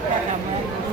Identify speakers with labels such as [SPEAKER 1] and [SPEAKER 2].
[SPEAKER 1] pagamento.